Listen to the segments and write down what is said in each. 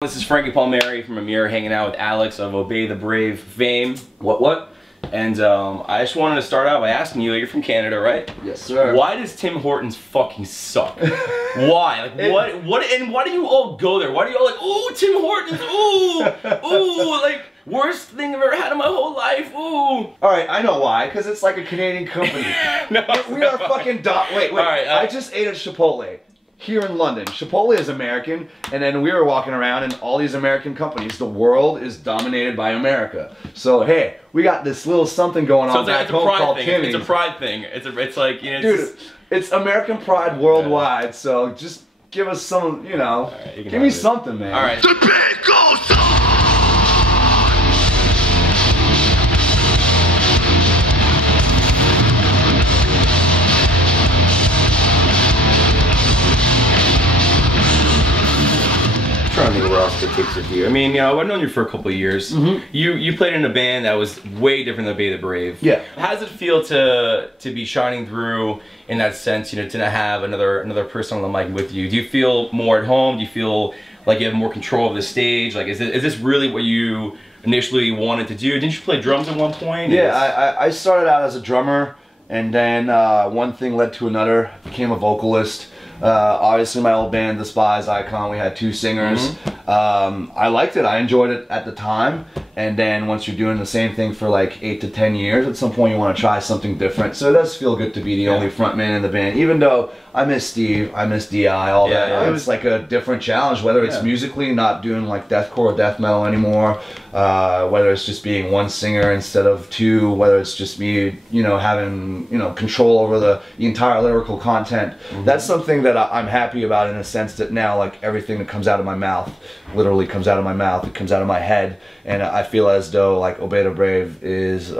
This is Frankie Palmeri from Emmure hanging out with Alex of Obey the Brave fame. What? And I just wanted to start out by asking you, you're from Canada, right? Yes, sir. Why does Tim Hortons fucking suck? Why? Like, what, and why do you all go there? Why do you all like, ooh, Tim Hortons, ooh, like, worst thing I've ever had in my whole life, ooh. Alright, I know why, because it's like a Canadian company. No, we are fucking wait, right, I just ate at Chipotle. Here in London. Chipotle is American, and then we were walking around and all these American companies, the world is dominated by America. So hey, we got this little something going on back home called Kimmy's. It's a pride thing. It's like, you know, dude, it's American pride worldwide, yeah. So just give us some, you know, right, give me something, man. Alright. The beat goes on! Trying to think where else it takes it here. I mean, you know, I've known you for a couple of years. Mm-hmm. You played in a band that was way different than Obey the Brave. Yeah. How does it feel to be shining through in that sense? You know, to not have another person on the mic with you. Do you feel more at home? Do you feel like you have more control of the stage? Like, is this really what you initially wanted to do? Didn't you play drums at one point? Yeah, I started out as a drummer, and then one thing led to another. I became a vocalist. Obviously my old band, The Spies Icon, we had 2 singers. Mm-hmm. I liked it, I enjoyed it at the time, and then once you're doing the same thing for like 8 to 10 years, at some point you want to try something different. So it does feel good to be the only frontman in the band, even though I miss Steve, I miss D.I., all that. Yeah. It was like a different challenge, whether it's musically, not doing like deathcore or death metal anymore, whether it's just being 1 singer instead of 2, whether it's just me, you know, having, you know, control over the entire lyrical content. Mm-hmm. That's something that I'm happy about, in a sense that now, like, everything that comes out of my mouth literally comes out of my mouth, it comes out of my head, and I feel as though like Obey the Brave is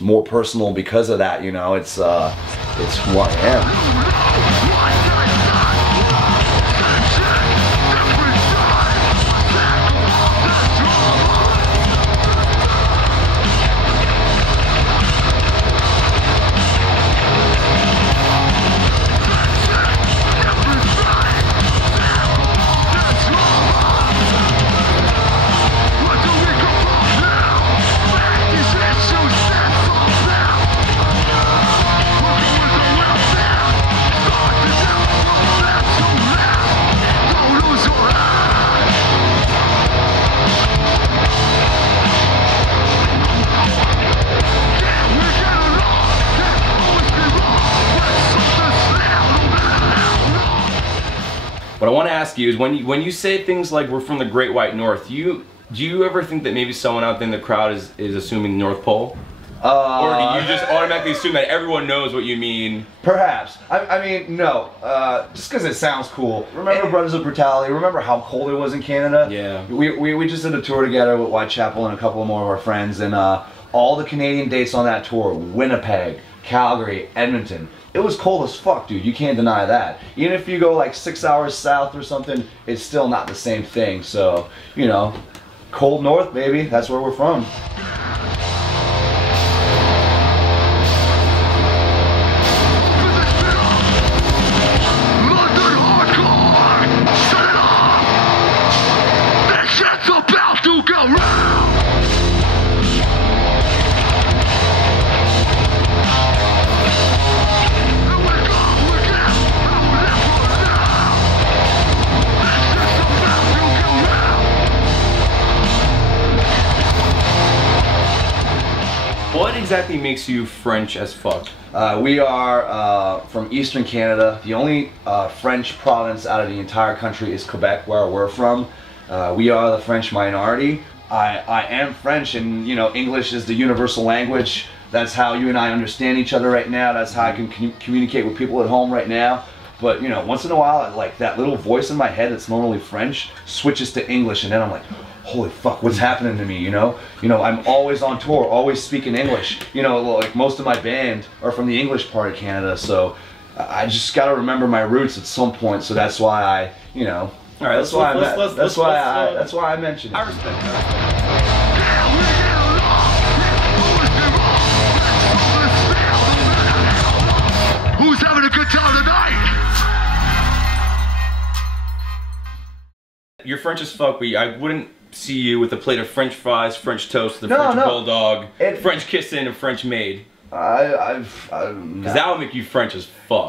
more personal because of that, you know. It's who I am. What I want to ask you is, when you say things like we're from the Great White North, do you ever think that maybe someone out there in the crowd is assuming the North Pole? Or do you just automatically assume that everyone knows what you mean? Perhaps. I mean, no. Just because it sounds cool. Remember Brothers of Brutality? Remember how cold it was in Canada? Yeah. We just did a tour together with Whitechapel and a couple more of our friends, and all the Canadian dates on that tour, Winnipeg, Calgary, Edmonton. It was cold as fuck, dude. You can't deny that. Even if you go like 6 hours south or something, it's still not the same thing. So, you know, cold north, baby. That's where we're from. What exactly makes you French as fuck? We are from Eastern Canada. The only French province out of the entire country is Quebec, where we're from. We are the French minority. I am French, and you know, English is the universal language. That's how you and I understand each other right now. That's how I can communicate with people at home right now. But you know, once in a while, like that little voice in my head that's normally French switches to English, and then I'm like, holy fuck, what's happening to me, you know? I'm always on tour, always speaking English. You know, like most of my band are from the English part of Canada, so I just gotta remember my roots at some point, so that's why I, you know, that's why I mentioned it. I respect that. You're French as fuck, but I wouldn't see you with a plate of French fries, French toast, the No, French no. bulldog, French kissing, and French maid. Because that would make you French as fuck.